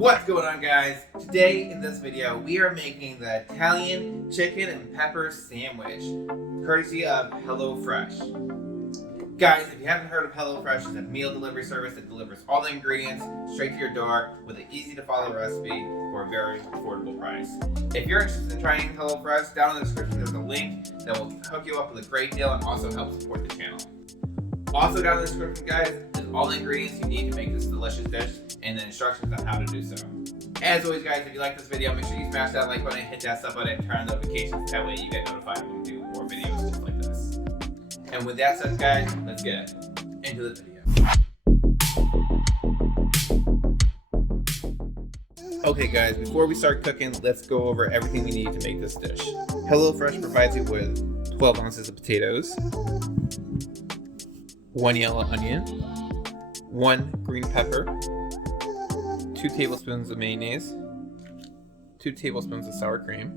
What's going on, guys? Today in this video we are making the Italian chicken and pepper sandwich courtesy of HelloFresh. Guys, if you haven't heard of HelloFresh, it's a meal delivery service that delivers all the ingredients straight to your door with an easy to follow recipe for a very affordable price. If you're interested in trying HelloFresh, down in the description there's a link that will hook you up with a great deal and also help support the channel. Also down in the description, guys, is all the ingredients you need to make this delicious dish and the instructions on how to do so. As always, guys, if you like this video, make sure you smash that like button, hit that sub button, and turn on notifications. That way you get notified when we do more videos just like this. And with that said, guys, let's get into the video. Okay, guys, before we start cooking, let's go over everything we need to make this dish. HelloFresh provides you with 12 ounces of potatoes, 1 yellow onion, 1 green pepper, 2 tablespoons of mayonnaise, 2 tablespoons of sour cream,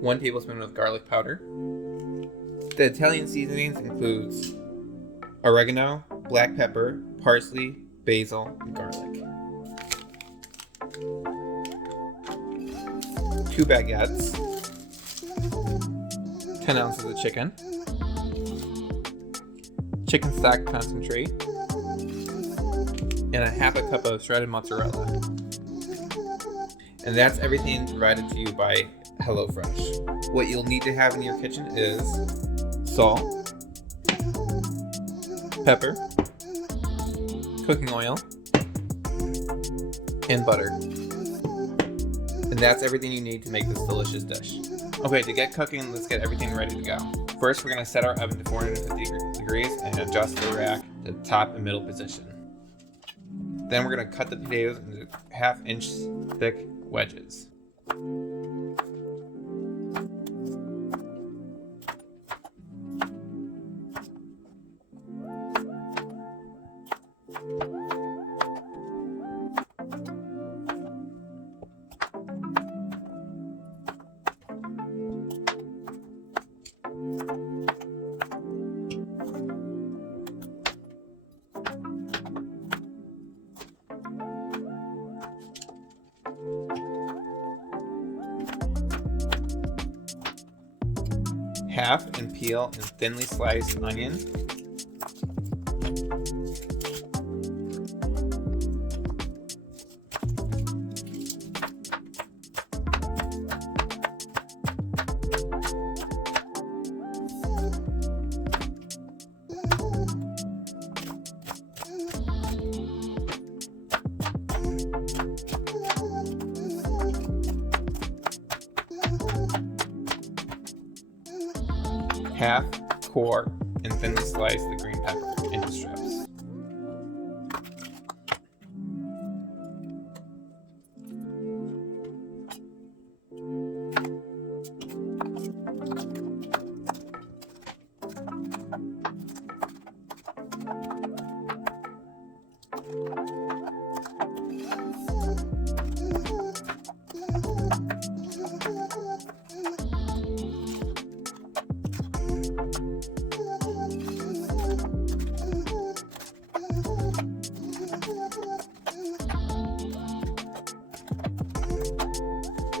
1 tablespoon of garlic powder. The Italian seasonings includes oregano, black pepper, parsley, basil, and garlic. 2 baguettes, 10 ounces of chicken, chicken stock concentrate, and a half a cup of shredded mozzarella. And that's everything provided to you by HelloFresh. What you'll need to have in your kitchen is salt, pepper, cooking oil, and butter. And that's everything you need to make this delicious dish. Okay, to get cooking, let's get everything ready to go. First, we're going to set our oven to 450 degrees and adjust the rack to the top and middle position. Then we're going to cut the potatoes into 1/2 inch thick wedges. Half and peel and thinly sliced onion, half, core, and thinly slice the green pepper into strips.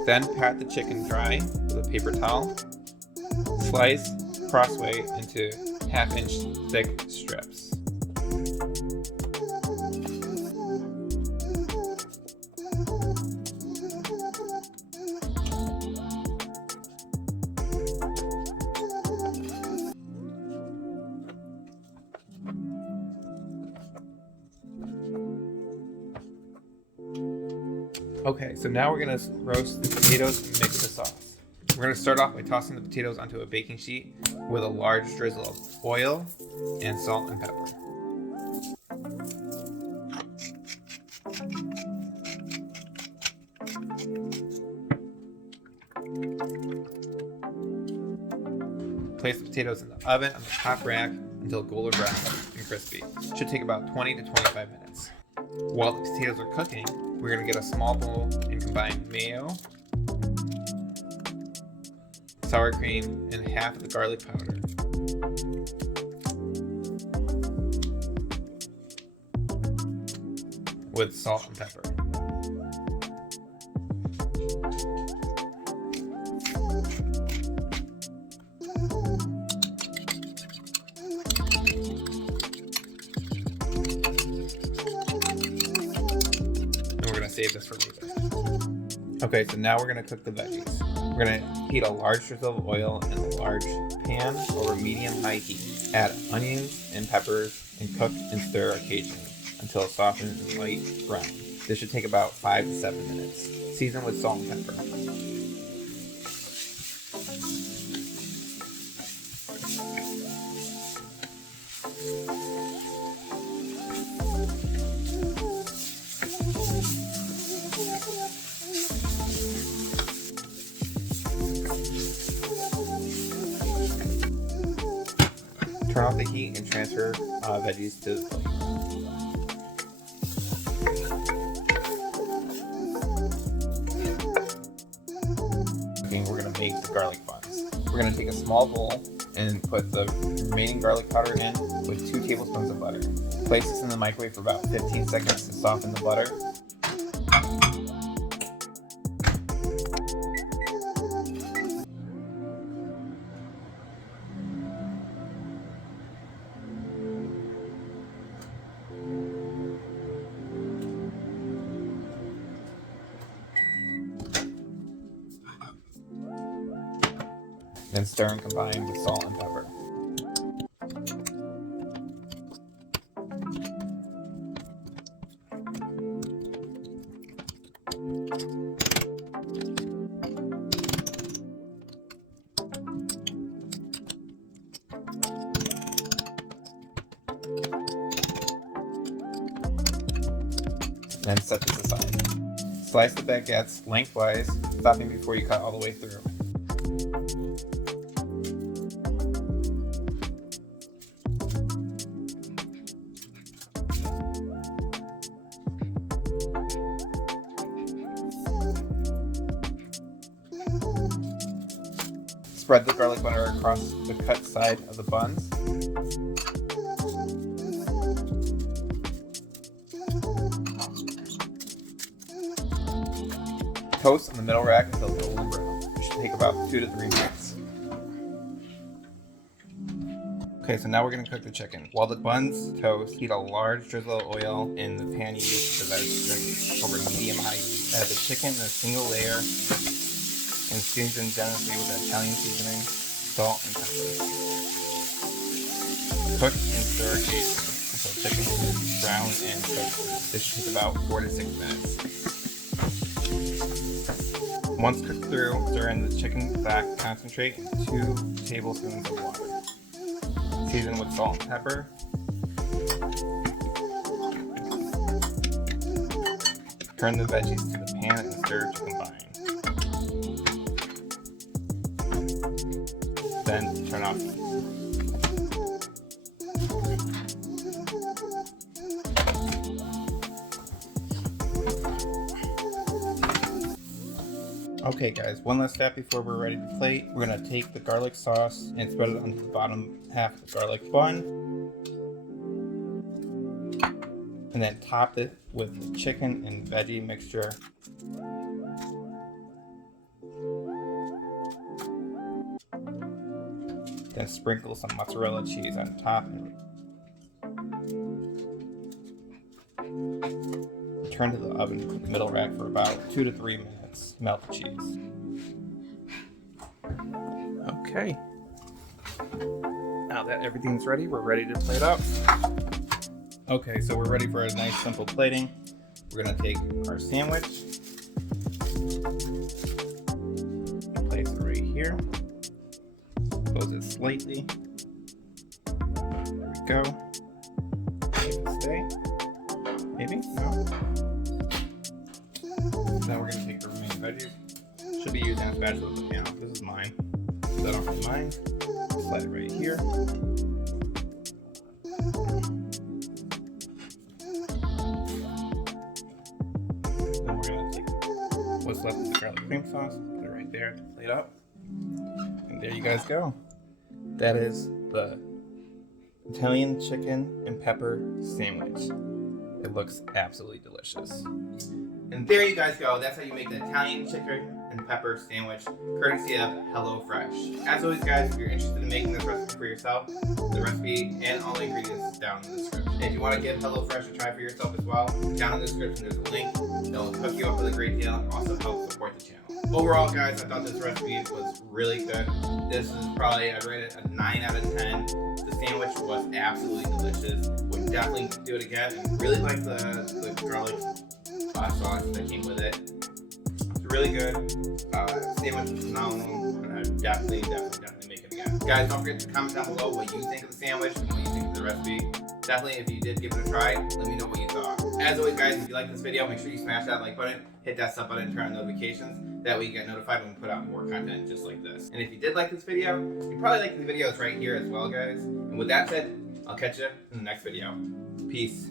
Then pat the chicken dry with a paper towel. Slice crossway into 1/2 inch thick strips. Okay, so now we're going to roast the potatoes and mix the sauce. We're going to start off by tossing the potatoes onto a baking sheet with a large drizzle of oil and salt and pepper. Place the potatoes in the oven on the top rack until golden brown and crispy. It should take about 20 to 25 minutes. While the potatoes are cooking, we're going to get a small bowl and combine mayo, sour cream, and half of the garlic powder. with salt and pepper. And we're gonna save this for later. Okay, so now we're gonna cook the veggies. We're gonna heat a large drizzle of oil in a large pan over medium-high heat. Add onions and peppers and cook and stir occasionally until it's softened and light brown. This should take about 5 to 7 minutes. Season with salt and pepper. Turn off the heat and transfer veggies to the plate. Okay, we're going to make the garlic buns. We're going to take a small bowl and put the remaining garlic powder in with 2 tablespoons of butter. Place this in the microwave for about 15 seconds to soften the butter. Then stir and combine with salt and pepper. Then set this aside. Slice the baguettes lengthwise, stopping before you cut all the way through. Spread the garlic butter across the cut side of the buns. Toast on the middle rack until golden brown. It should take about 2 to 3 minutes. Okay, so now we're going to cook the chicken. While the buns toast, heat a large drizzle of oil in the pan you used for the veggies over medium-high heat. Add the chicken in a single layer and season generously with Italian seasoning, salt, and pepper. Cook and stir occasionally until chicken is brown and cooked. This should take about 4 to 6 minutes. Once cooked through, stir in the chicken fat concentrate and 2 tablespoons of water. Season with salt and pepper. Turn the veggies to the pan and stir to combine. Then turn off the heat. Okay guys, one last step before we're ready to plate. We're going to take the garlic sauce and spread it onto the bottom half of the garlic bun. And then top it with the chicken and veggie mixture. Then sprinkle some mozzarella cheese on top. Turn to the oven to the middle rack for about 2 to 3 minutes. Melt the cheese. Okay. Now that everything's ready, we're ready to plate up. Okay, so we're ready for a nice simple plating. We're gonna take our sandwich, place it right here, close it slightly. There we go. Make it stay. Maybe? No. Now we're gonna take the remaining veggies. Should be using a spatula, but you know, this is mine. So I don't really mind. Slide it right here. Then we're gonna take what's left of the garlic cream sauce, put it right there to plate up. And there you guys go. That is the Italian chicken and pepper sandwich. It looks absolutely delicious. And there you guys go. That's how you make the Italian chicken and pepper sandwich, courtesy of HelloFresh. As always, guys, if you're interested in making this recipe for yourself, the recipe and all the ingredients is down in the description. And if you want to give HelloFresh a try for yourself as well, down in the description there's a link. They'll hook you up with a great deal and also help support the channel. Overall, guys, I thought this recipe was really good. This is probably, I'd rate it a 9 out of 10. The sandwich was absolutely delicious. Would definitely do it again. And really like the garlic sauce that came with it. It's really good. Sandwich was phenomenal. And I'd definitely make it again. Guys, don't forget to comment down below what you think of the sandwich and what you think of the recipe. Definitely, if you did give it a try, let me know what you thought. As always, guys, if you like this video, make sure you smash that like button, hit that sub button, and turn on notifications. That way you get notified when we put out more content just like this. And if you did like this video, you probably like the videos right here as well, guys. And with that said, I'll catch you in the next video. Peace.